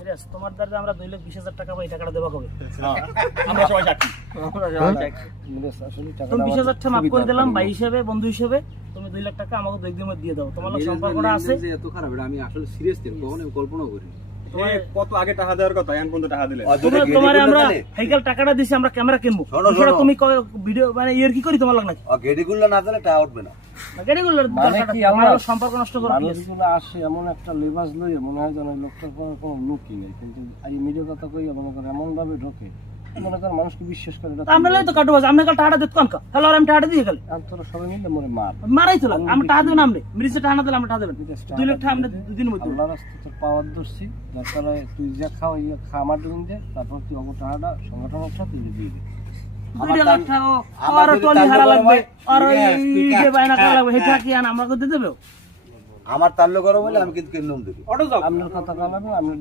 Serious তোমার দ্বারা আমরা 2,20,000 টাকা পাই, টাকাটা দেবা কবে? আমরা সবাই সাক্ষী। তুমি 20,000 টাকা মাফ করে দিলাম ভাই হিসেবে, বন্ধু হিসেবে। তুমি 2 লাখ টাকা আমাকে 2 দিনের দিয়ে দাও। তোমার লোক সম্পর্কটা আছে এত খারাপ, এটা আমি আসলে সিরিয়াস ছিল, কখনো আমি কল্পনা করিনি। কত আগে টাকা দেওয়ার কথা, এখন পর্যন্ত টাকা দিলে। তোমার আমরা হেইকাল টাকাটা দিছি, আমরা ক্যামেরা কিনবো। সেটা তুমি ভিডিও মানে ইয়ার কি করি তোমার লাগ নাকি? গেডিগুলো না দিলে টাকা উঠবে না। গাড়িগুলো আমার সম্পর্ক নষ্ট করো। মানুষগুলো আসে এমন একটা লেবাস লইয়ে, মনে হয় যেন লোকটার কোনো লোকই নেই, কিন্তু এই মিডিয়া কথা কই মনে করে এমন ভাবে ঢোকে, মনে করে মানুষকে বিশ্বাস করে। আমরা তো কাটবো, আমরা কাল টাকাটা দিত কানকা, হ্যালো আমি টাকাটা দিয়ে গেল। তোরা সবাই মিলে মনে মারাই তো আমরা টাকা দেব না, আমরা মিরিসে টাকা না দিলে আমরা টাকা দেবেন 2 লাখ টাকা আমরা দুদিনের মধ্যে। আল্লাহর রাস্তায় তোর পাওয়ার দর্শি, যার কারণে তুই যা খাও ইয়ে খা আমার দিন দে, তারপর তুই অগো টাকাটা সংগঠনের সাথে দিয়ে দে। 2 লাখ টাকা আর টলি হারা লাগবে, আর ওই যে বাইনা করা লাগবে, এটা কি আন আমরা করতে দেব? আমার তাল্লু করো বলে আমি কিন্তু কিনুম দেবো। আপনার কথা বললাম আমি